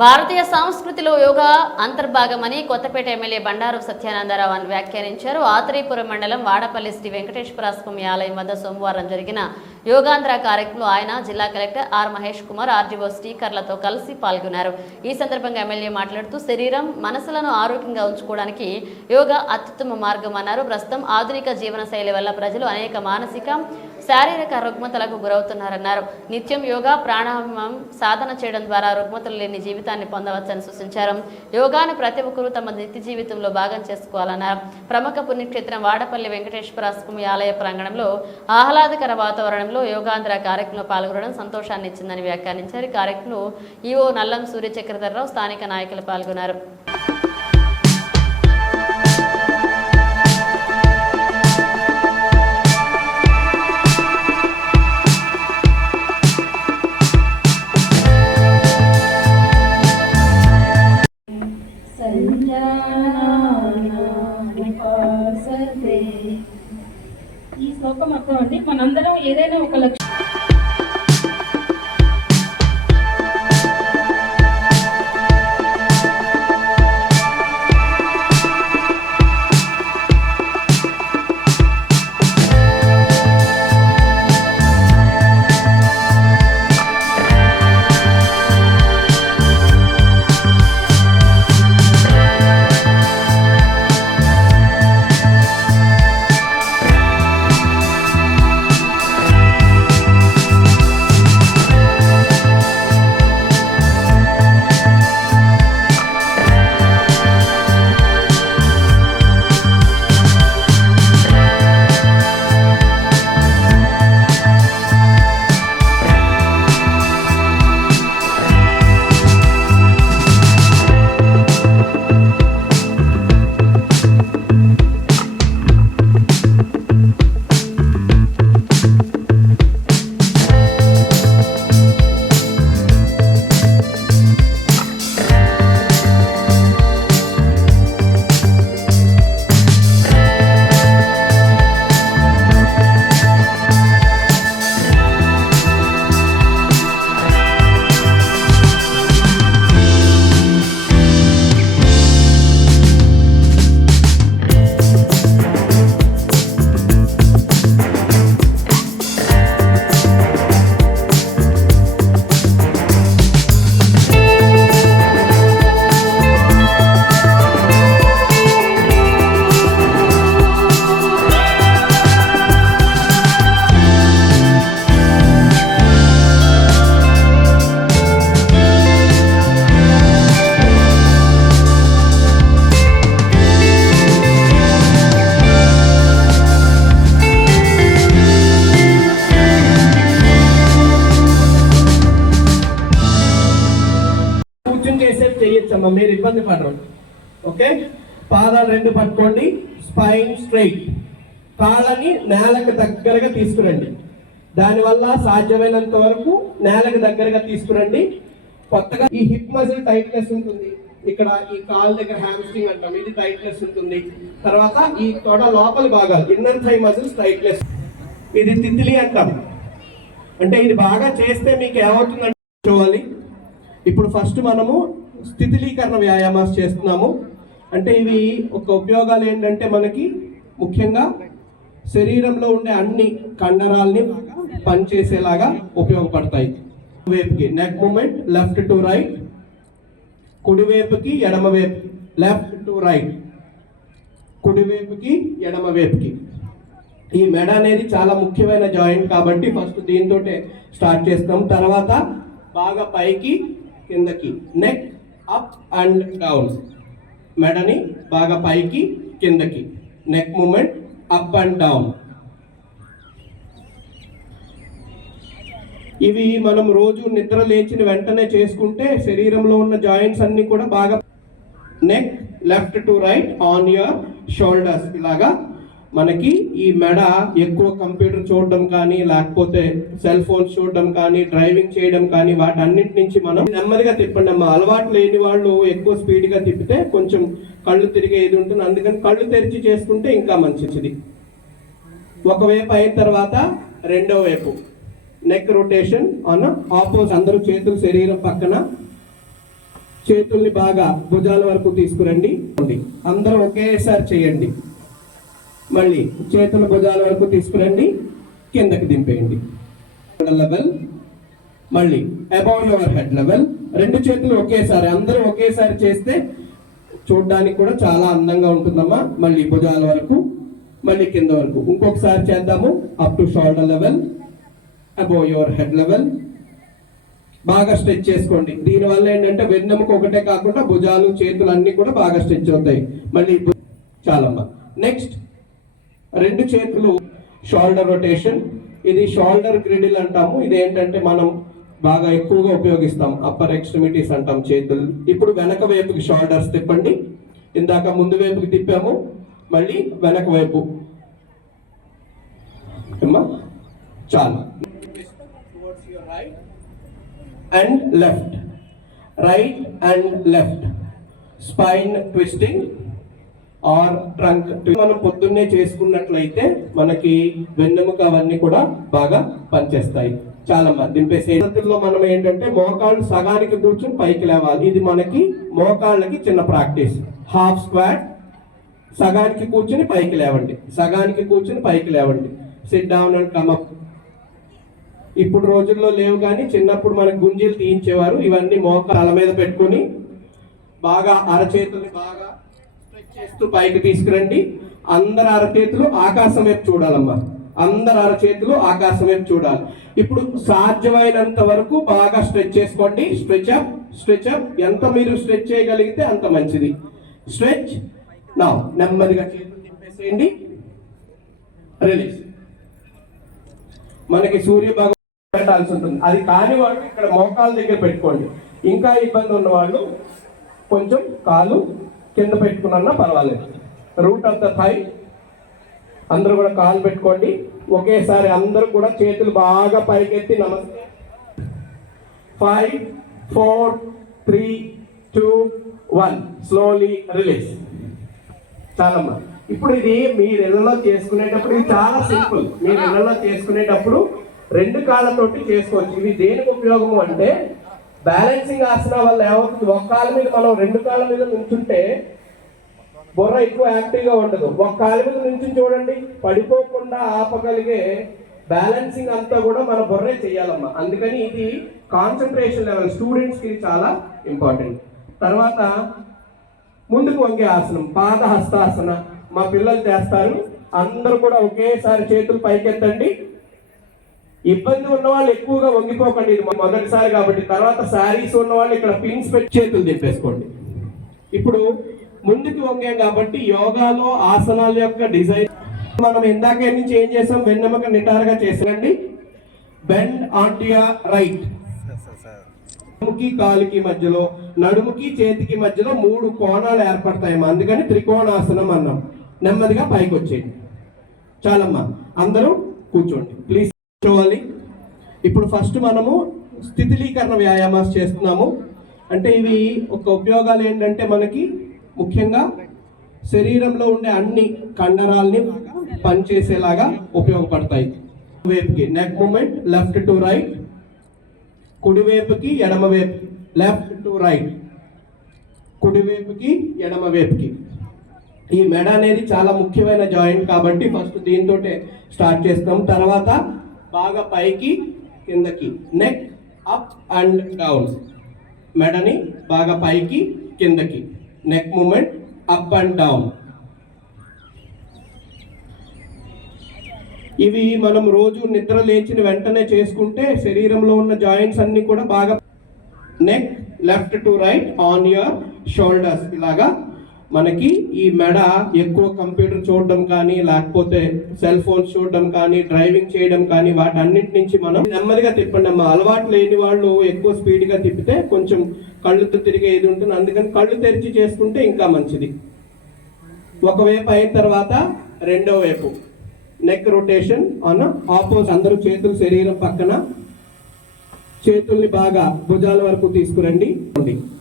భారతీయ సంస్కృతిలో యోగా అంతర్భాగమని కొత్తపేట ఎమ్మెల్యే బండారు సత్యానందరావు వ్యాఖ్యానించారు. ఆత్రేయపురం మండలం వాడపల్లి శ్రీ వెంకటేశ్వర స్వామి ఆలయం వద్ద సోమవారం జరిగిన యోగాంధ్ర కార్యక్రమంలో ఆయన జిల్లా collector R Mahesh Kumar RDO స్పీకర్లతో కలిసి పాల్గొన్నారు. ఈ సందర్భంగా ఎమ్మెల్యే మాట్లాడుతూ శరీరం మనసులను ఆరోగ్యంగా ఉంచుకోవడానికి యోగా అత్యుత్తమ మార్గం అన్నారు. ప్రస్తుతం ఆధునిక జీవన శైలి వల్ల ప్రజలు అనేక మానసిక శారీరక రుగ్మతలకు గురవుతున్నారన్నారు. నిత్యం యోగా ప్రాణాయామం సాధన చేయడం ద్వారా రుగ్మతలు లేని జీవితాన్ని పొందవచ్చని సూచించారు. యోగాను ప్రతి ఒక్కరూ తమ నిత్య జీవితంలో భాగం చేసుకోవాలన్నారు. ప్రముఖ పుణ్యక్షేత్రం వాడపల్లి వెంకటేశ్వర స్వామి ఆలయ ప్రాంగణంలో ఆహ్లాదకర వాతావరణంలో యోగాంధ్ర కార్యక్రమంలో పాల్గొనడం సంతోషాన్ని ఇచ్చిందని వ్యాఖ్యానించారు. ఈ కార్యక్రమంలో ఈవో నల్లం సూర్య చక్రధర్రావు స్థానిక నాయకులు పాల్గొన్నారు. ఈ శ్లోకం అర్థం అండి, మనందరం ఏదైనా ఒక లక్ష్యం చేయొచ్చమ్మా, మీరు ఇబ్బంది పడరు. ఓకే, పాదాలు రెండు పట్టుకోండి, స్పైన్ స్ట్రైట్, కాళ్ళని నేలకు దగ్గరగా తీసుకురండి. దానివల్ల సాధ్యమైనంత వరకు నేలకు దగ్గరగా తీసుకురండి. కొత్తగా ఈ హిప్ మజిల్ టైట్నెస్ ఉంటుంది, ఇక్కడ ఈ కాళ్ళ దగ్గర హ్యామ్స్ట్రింగ్ అంటాం, ఇది టైట్నెస్ ఉంటుంది. తర్వాత ఈ తొడ లోపల భాగాలు ఇన్నర్ థై మజిల్స్ టైట్నెస్, ఇది తిత్తిలి అంటాం. అంటే ఇది బాగా చేస్తే మీకు ఏమవుతుందంటే చూడాలి. ఇప్పుడు ఫస్ట్ మనము స్థితిలీకరణ వ్యాయామాలు చేస్తున్నాము. అంటే ఇవి ఒక ఉపయోగాలు ఏంటంటే మనకి ముఖ్యంగా శరీరంలో ఉండే అన్ని కండరాల్ని పనిచేసేలాగా ఉపయోగపడతాయి. వైపుకి neck movement, left to right, కుడివైపుకి ఎడమ వైపు, లెఫ్ట్ టు రైట్, కుడివైపుకి ఎడమ వైపుకి. ఈ మెడ అనేది చాలా ముఖ్యమైన జాయింట్ కాబట్టి ఫస్ట్ దీంతో స్టార్ట్ చేస్తాం. తర్వాత బాగా పైకి కిందకి, నెక్ అప్ అండ్ డౌన్, మెడని బాగా పైకి కిందకి, neck movement up and down. ఇవి మనం రోజు నిద్ర లేచిన వెంటనే చేసుకుంటే శరీరంలో ఉన్న జాయింట్స్ అన్ని కూడా బాగా, neck left to right on your shoulders. ఇలాగా మనకి ఈ మెడ ఎక్కువ కంప్యూటర్ చూడడం కానీ, లేకపోతే సెల్ ఫోన్స్ చూడడం కానీ, డ్రైవింగ్ చేయడం కానీ, వాటన్నింటి నుంచి మనం నెమ్మదిగా తిప్పండి అమ్మా. అలవాటు లేని వాళ్ళు ఎక్కువ స్పీడ్గా తిప్పితే కొంచెం కళ్ళు తిరిగే ఇది ఉంటుంది. అందుకని కళ్ళు తెరిచి చేసుకుంటే ఇంకా మంచిది. ఒకవైపు అయిన తర్వాత రెండో వైపు నెక్ రొటేషన్ ఆన్ ఆపోజిట్. అందరూ చేతులు శరీరం పక్కన, చేతుల్ని బాగా భుజాల వరకు తీసుకురండి. అందరూ ఒకేసారి చేయండి. మళ్ళీ చేతుల భుజాల వరకు తీసుకురండి, కిందకి దింపేయండి. లెవెల్, మళ్ళీ అబౌవ్ యువర్ హెడ్ లెవెల్. రెండు చేతులు ఒకేసారి, అందరూ ఒకేసారి చేస్తే చూడడానికి కూడా చాలా అందంగా ఉంటుందమ్మా. మళ్ళీ భుజాల వరకు, మళ్ళీ కింద వరకు. ఇంకొకసారి చేద్దాము. Up to shoulder level, above your head level. బాగా స్ట్రెచ్ చేసుకోండి. దీనివల్ల ఏంటంటే వెన్నెముక ఒకటే కాకుండా భుజాలు, చేతులు అన్ని కూడా బాగా స్ట్రెచ్ అవుతాయి. మళ్ళీ చాలమ్మా. నెక్స్ట్ రెండు చేతులు షోల్డర్ రొటేషన్. ఇది షోల్డర్ గ్రిడిల్ అంటాము. ఇది ఏంటంటే మనం బాగా ఎక్కువగా ఉపయోగిస్తాం, అప్పర్ ఎక్స్ట్రిమిటీస్ అంటాం చేతులు. ఇప్పుడు వెనక వైపుకి షోల్డర్స్ తిప్పండి. ఇందాక ముందు వైపుకి తిప్పాము, మళ్ళీ వెనక వైపు. చాలా and left, right and left. Spine twisting or trunk. మనం పొద్దున్నే చేసుకున్నట్లయితే మనకి వెన్నెముక అవన్నీ కూడా బాగా పనిచేస్తాయి. చాలా మంది దింపేసే పద్ధతుల్లో మనం ఏంటంటే మోకాళ్ళు సగానికి కూర్చొని పైకి లేవాలి. ఇది మనకి మోకాళ్ళకి చిన్న ప్రాక్టీస్. హాఫ్ స్క్వాట్, సగానికి కూర్చొని పైకి లేవండి, సగానికి కూర్చొని పైకి లేవండి. SIT down and come up. ఇప్పుడు రోజుల్లో లేవు, కానీ చిన్నప్పుడు మనకు గుంజీలు తీయించేవారు. ఇవన్నీ మోకాళ్ళ మీద పెట్టుకొని బాగా అరచేతుల్ని బాగా స్ట్రెచ్ చేస్తూ పైకి తీసుకురండి. అందరు అరచేతులు ఆకాశం వైపు చూడాలమ్మా. అందరు అరచేతులు ఆకాశం వైపు చూడాలి. ఇప్పుడు సాధ్యమైనంత వరకు బాగా స్ట్రెచ్ చేసుకోండి. Stretch up, stretch up. ఎంత మీరు స్ట్రెచ్ చేయగలిగితే అంత మంచిది. స్ట్రెచ్. నా నెమ్మదిగా చేతులు తిప్పేసేయండి. రిలీజ్. మనకి సూర్య భగవాన్ పెట్టాల్సి ఉంటుంది. అది కాని వాళ్ళు ఇక్కడ మోకాళ్ళ దగ్గర పెట్టుకోండి. ఇంకా ఇబ్బంది ఉన్న వాళ్ళు కొంచెం కాలు కింద పెట్టుకున్నా పర్వాలేదు. Root of the thigh. అందరూ కూడా కాలు పెట్టుకోండి. ఒకేసారి అందరూ కూడా చేతులు బాగా పైకెత్తి నమస్తే. 5, 4, 3, 2, 1. Slowly release. చాలమ్మా. ఇప్పుడు ఇది మీరు ఇళ్లలో చేసుకునేటప్పుడు ఇది చాలా సింపుల్. మీరు ఇళ్లలో చేసుకునేటప్పుడు రెండు కాళ్ళతోటి చేసుకోవచ్చు. ఇవి దేనికి ఉపయోగము అంటే బ్యాలెన్సింగ్ ఆసన వల్ల ఏమవుతుంది, ఒక కాళ్ళ మీద మనం రెండు కాళ్ళ మీద నుంచుంటే బుర్ర ఎక్కువ యాక్టివ్గా ఉండదు. ఒక కాళ్ళ మీద నుంచి చూడండి, పడిపోకుండా ఆపగలిగే బ్యాలెన్సింగ్ అంతా కూడా మన బుర్రే చేయాలమ్మా. అందుకని ఇది కాన్సన్ట్రేషన్ లెవెల్ స్టూడెంట్స్కి చాలా ఇంపార్టెంట్. తర్వాత ముందుకు వంగే ఆసనం, పాద హస్తాసన. మా పిల్లలు చేస్తారు. అందరూ కూడా ఒకేసారి చేతులు పైకెత్తండి. ఇబ్బంది ఉన్న వాళ్ళు ఎక్కువగా వంగిపోకండి, ఇది మొదటిసారి కాబట్టి. తర్వాత శారీస్ ఉన్న వాళ్ళు ఇక్కడ పిన్స్ పెట్టి చేతులు తిప్పేసుకోండి. ఇప్పుడు ముందుకు వంగాం కాబట్టి యోగాలో ఆసనాల యొక్క డిజైన్ మనం ఇందాక నుంచి ఏం చేసాం, వెన్నెముక నిటారుగా చేసాండి. Bend on your right. నడుముకి కాలుకి మధ్యలో, నడుముకి చేతికి మధ్యలో 3 కోణాలు ఏర్పడతాయి. అందుకని త్రికోణాసనం అన్నాం. నెమ్మదిగా పైకి వచ్చేయండి. చాలమ్మా. అందరూ కూర్చోండి ప్లీజ్. కూర్చోవాలి. ఇప్పుడు ఫస్ట్ మనము స్థితిలీకరణ వ్యాయామాలు చేస్తున్నాము. అంటే ఇవి ఒక ఉపయోగాలు ఏంటంటే మనకి ముఖ్యంగా శరీరంలో ఉండే అన్ని కండరాల్ని పనిచేసేలాగా ఉపయోగపడతాయి. వైపుకి neck movement, left to right. కుడివైపుకి ఎడమ వైపు, లెఫ్ట్ టు రైట్. కుడివైపుకి ఎడమ వైపుకి. ఈ మెడ అనేది చాలా ముఖ్యమైన జాయింట్ కాబట్టి ఫస్ట్ దీంతో స్టార్ట్ చేస్తాం. తర్వాత బాగా పైకి కిందకి, నెక్ అప్ అండ్ డౌన్. మెడని బాగా పైకి కిందకి, neck movement up and down. ఇవి మనం రోజు నిద్ర లేచిన వెంటనే చేసుకుంటే శరీరంలో ఉన్న జాయింట్స్ అన్ని కూడా బాగా. Neck left to right on your shoulders. ఇలాగా మనకి ఈ మెడ ఎక్కువ కంప్యూటర్ చూడడం కానీ, లేకపోతే సెల్ ఫోన్స్ చూడడం కానీ, డ్రైవింగ్ చేయడం కానీ, వాటన్నిటి నుంచి మనం నెమ్మదిగా తిప్పండి అమ్మా. అలవాటు లేని వాళ్ళు ఎక్కువ స్పీడ్గా తిప్పితే కొంచెం కళ్ళుతో తిరిగే ఇది ఉంటుంది. అందుకని కళ్ళు తెరిచి చేసుకుంటే ఇంకా మంచిది. ఒకవైపు అయిన తర్వాత రెండో వైపు నెక్ రొటేషన్ ఆన్ ఆపోజిట్. అందరూ చేతులు శరీరం పక్కన, చేతుల్ని బాగా భుజాల వరకు తీసుకురండి.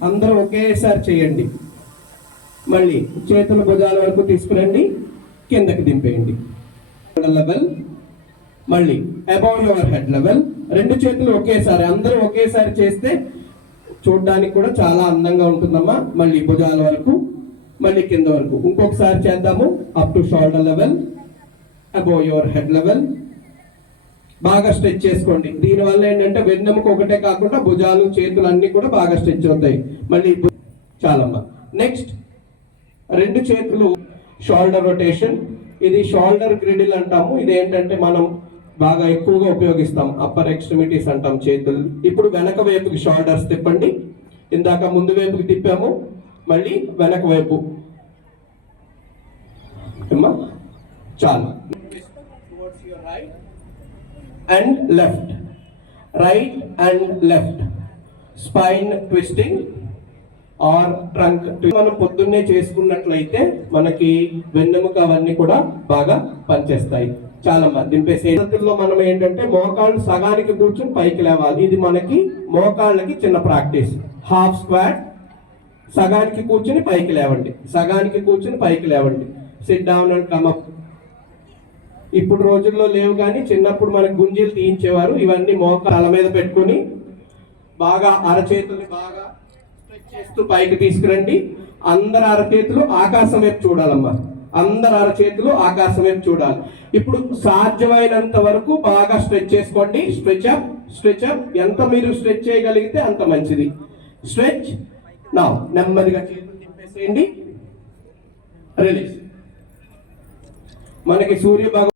అందరూ ఒకేసారి చేయండి. మళ్ళీ చేతుల భుజాల వరకు తీసుకురండి, కిందకి దింపేయండి. లెవెల్, మళ్ళీ అబౌవ్ యువర్ హెడ్ లెవెల్. రెండు చేతులు ఒకేసారి, అందరూ ఒకేసారి చేస్తే చూడడానికి కూడా చాలా అందంగా ఉంటుందమ్మా. మళ్ళీ భుజాల వరకు, మళ్ళీ కింద వరకు. ఇంకొకసారి చేద్దాము. Up to shoulder level, above your head level. బాగా స్ట్రెచ్ చేసుకోండి. దీనివల్ల ఏంటంటే వెన్నెముక ఒకటే కాకుండా భుజాలు, చేతులు అన్ని కూడా బాగా స్ట్రెచ్ అవుతాయి. మళ్ళీ చాలమ్మా. నెక్స్ట్, రెండు చేతులు షోల్డర్ రొటేషన్. ఇది షోల్డర్ గ్రిడిల్ అంటాము. ఇది ఏంటంటే మనం బాగా ఎక్కువగా ఉపయోగిస్తాం, అప్పర్ ఎక్స్ట్రిమిటీస్ అంటాం చేతులు. ఇప్పుడు వెనక వైపుకి షోల్డర్స్ తిప్పండి. ఇందాక ముందు వైపుకి తిప్పాము, మళ్ళీ వెనక వైపు. చాలు. And left, right and left. Spine twisting or trunk. మనం పొద్దున్నే చేసుకున్నట్లయితే మనకి వెన్నెముక అవన్నీ కూడా బాగా పనిచేస్తాయి. చాలా మంది దింపేసే పద్ధతుల్లో మనం ఏంటంటే మోకాళ్ళు సగానికి కూర్చుని పైకి లేవాలి. ఇది మనకి మోకాళ్ళకి చిన్న ప్రాక్టీస్. హాఫ్ స్క్వాట్, సగానికి కూర్చుని పైకి లేవండి, సగానికి కూర్చుని పైకి లేవండి. SIT down and come up. ఇప్పుడు రోజుల్లో లేవు, కానీ చిన్నప్పుడు మనకు గుంజీలు తీయించేవారు. ఇవన్నీ మోకాళ్ళ మీద పెట్టుకొని బాగా అరచేతుల్ని బాగా స్ట్రెచ్ చేస్తూ పైకి తీసుకురండి. అందరు అరచేతులు ఆకాశం వైపు చూడాలమ్మా. అందరు అరచేతులు ఆకాశం వైపు చూడాలి. ఇప్పుడు సాధ్యమైనంత వరకు బాగా స్ట్రెచ్ చేసుకోండి. Stretch up, stretch up. ఎంత మీరు స్ట్రెచ్ చేయగలిగితే అంత మంచిది. స్ట్రెచ్. నా నెమ్మదిగా చేతులు తిప్పేసేయండి. రిలీజ్. మనకి సూర్య భగవాన్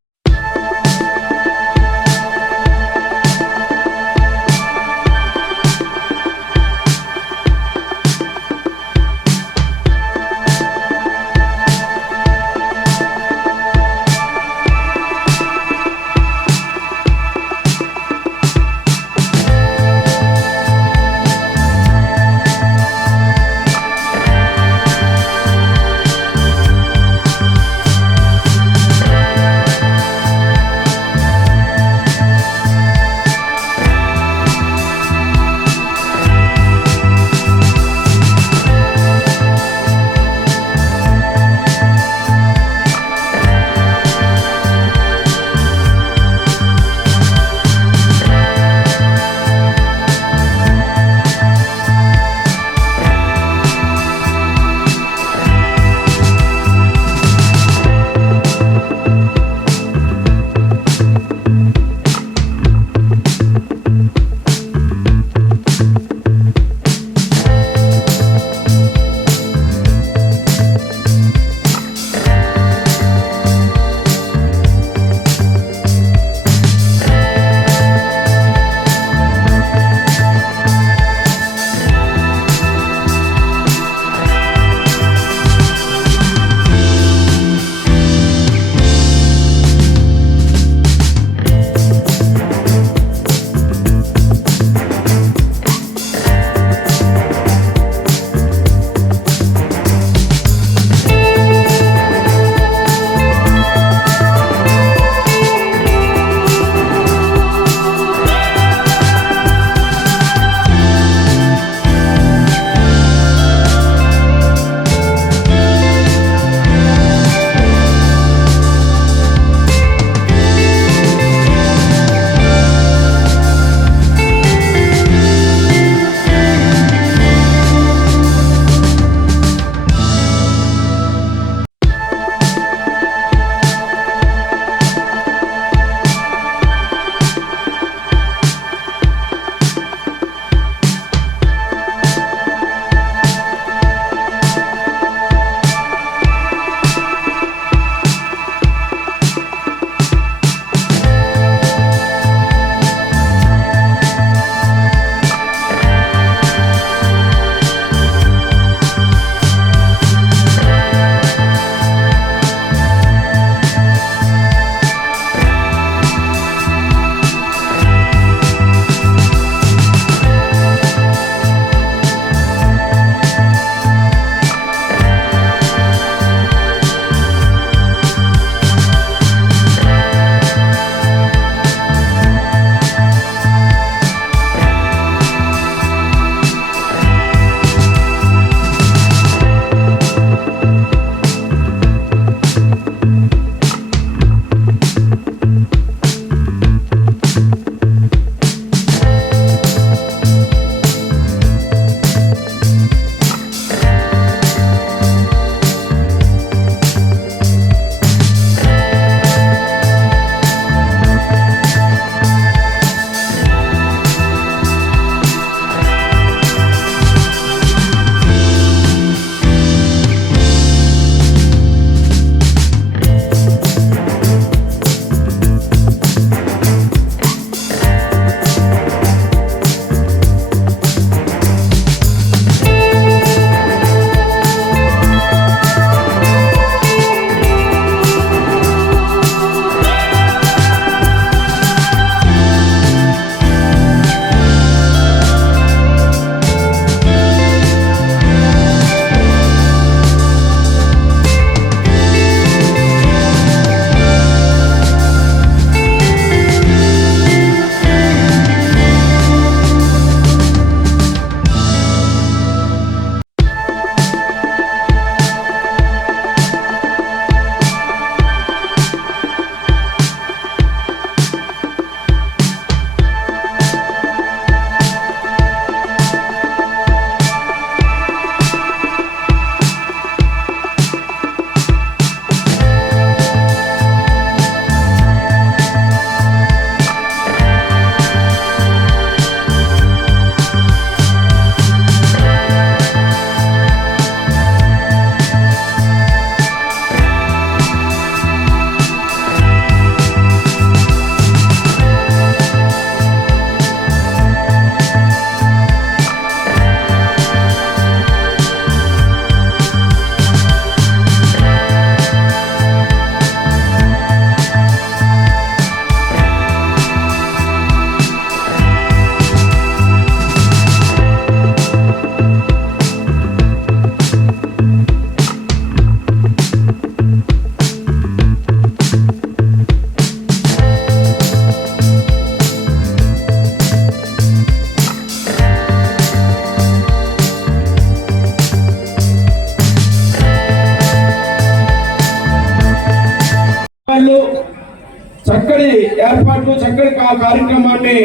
ఏర్పాట్లు చక్కటి కార్యక్రమాన్ని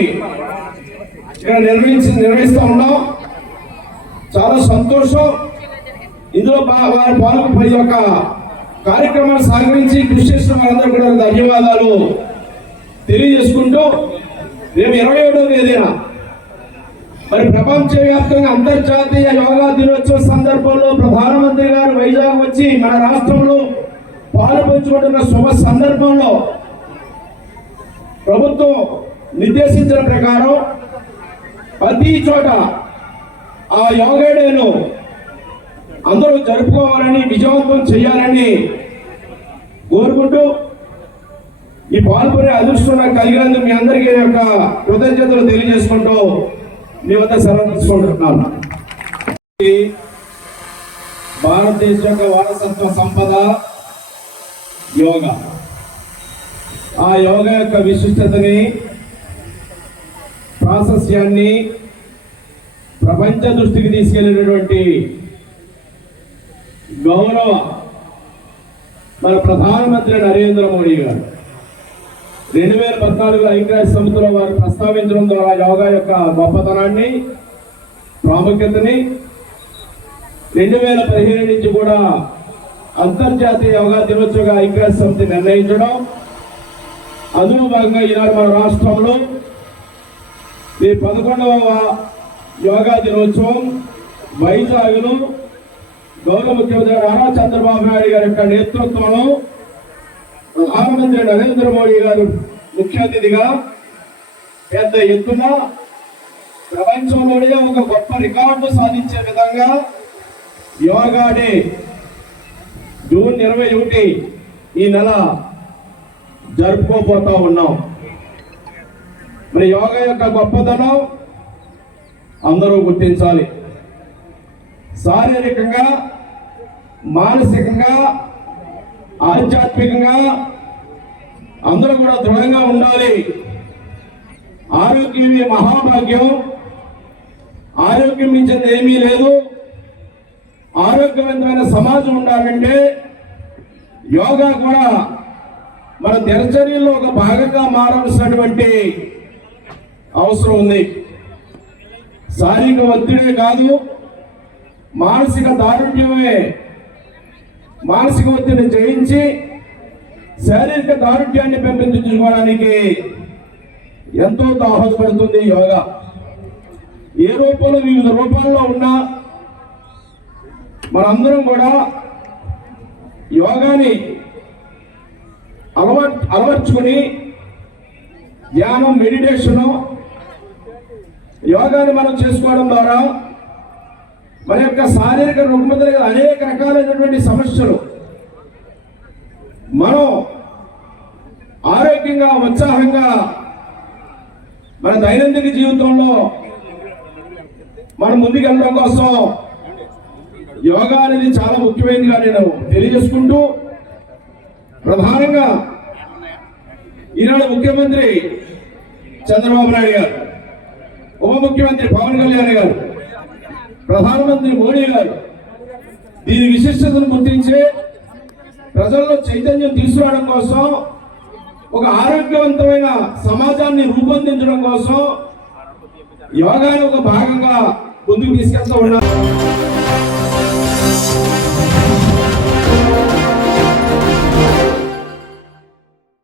ఇక్కడ నిర్వహిస్తూ ఉన్నాం. చాలా సంతోషం. ఇందులో వారి పాల్గొని ఈ యొక్క కార్యక్రమాన్ని సహకరించి కృషి చేసిన వారందరూ కూడా ధన్యవాదాలు తెలియజేసుకుంటూ, రేపు 27వ తేదీన మరి ప్రపంచవ్యాప్తంగా అంతర్జాతీయ యోగా దినోత్సవ సందర్భంలో ప్రధానమంత్రి గారు వైజాగ్ వచ్చి మన రాష్ట్రంలో పాల్పంచుకుంటున్న శుభ సందర్భంలో ప్రభుత్వం నిర్దేశించిన ప్రకారం ప్రతి చోట ఆ యోగా డేను అందరూ జరుపుకోవాలని, విజయవంతం చేయాలని కోరుకుంటూ, ఈ పాల్గొనే అదృష్టం నాకు కలిగినందుకు మీ అందరికీ యొక్క కృతజ్ఞతలు తెలియజేసుకుంటూ మీ వద్ద సెలవు తీసుకుంటున్నాను. భారతదేశ యొక్క వారసత్వ సంపద యోగా. ఆ యోగా యొక్క విశిష్టతని, ప్రాశస్యాన్ని ప్రపంచ దృష్టికి తీసుకెళ్లినటువంటి గౌరవ మన ప్రధానమంత్రి నరేంద్ర మోడీ గారు 2014 ఐక్యరాజ్య సమితిలో వారు ప్రస్తావించడం ద్వారా యోగా యొక్క గొప్పతనాన్ని, ప్రాముఖ్యతని 2015 నుంచి కూడా అంతర్జాతీయ యోగా దినోత్సవంగా ఐక్యరాజ్య సమితి నిర్ణయించడం, అందులో భాగంగా ఈనాడు మన రాష్ట్రంలో ఈ 11వ యోగా దినోత్సవం వైజాగ్లో గౌరవ ముఖ్యమంత్రి నారా చంద్రబాబు నాయుడు గారి యొక్క నేతృత్వంలో ప్రధానమంత్రి నరేంద్ర మోడీ గారు ముఖ్య అతిథిగా పెద్ద ఎత్తున ప్రపంచంలోనే ఒక గొప్ప రికార్డు సాధించే విధంగా యోగా డే జూన్ 21 ఈ నెల జరుపుకోబోతా ఉన్నాం. మరి యోగా యొక్క గొప్పతనం అందరూ గుర్తించాలి. శారీరకంగా, మానసికంగా, ఆధ్యాత్మికంగా అందరూ కూడా దృఢంగా ఉండాలి. ఆరోగ్యమే మహాభాగ్యం. ఆరోగ్యం మించింది ఏమీ లేదు. ఆరోగ్యవంతమైన సమాజం ఉండాలంటే యోగా కూడా మన దినచర్యలో ఒక భాగంగా మారాల్సినటువంటి అవసరం ఉంది. శారీరక ఒత్తిడే కాదు, మానసిక దారుణ్యమే. మానసిక ఒత్తిడిని జయించి శారీరక దారుణ్యాన్ని పెంపొందించుకోవడానికి ఎంతో దోహదపడుతుంది యోగా. ఏ రూపంలో, వివిధ రూపాల్లో ఉన్నా మనందరం కూడా యోగాని అలవర్చుకుని ధ్యానం, మెడిటేషను, యోగాని మనం చేసుకోవడం ద్వారా మన యొక్క శారీరక రుగ్మతలు, అనేక రకాలైనటువంటి సమస్యలు మనం ఆరోగ్యంగా, ఉత్సాహంగా మన దైనందిన జీవితంలో మనం ముందుకెళ్ళడం కోసం యోగా అనేది చాలా ముఖ్యమైనదిగా నేను తెలియజేసుకుంటూ, ప్రధానంగా ఈనాడు ముఖ్యమంత్రి చంద్రబాబు నాయుడు గారు, ఉప ముఖ్యమంత్రి పవన్ కళ్యాణ్ గారు, ప్రధానమంత్రి మోడీ గారు దీని విశిష్టతను గుర్తించి ప్రజల్లో చైతన్యం తీసుకురావడం కోసం, ఒక ఆరోగ్యవంతమైన సమాజాన్ని రూపొందించడం కోసం యోగాను ఒక భాగంగా ముందుకు తీసుకెళ్తూ ఉన్నారు.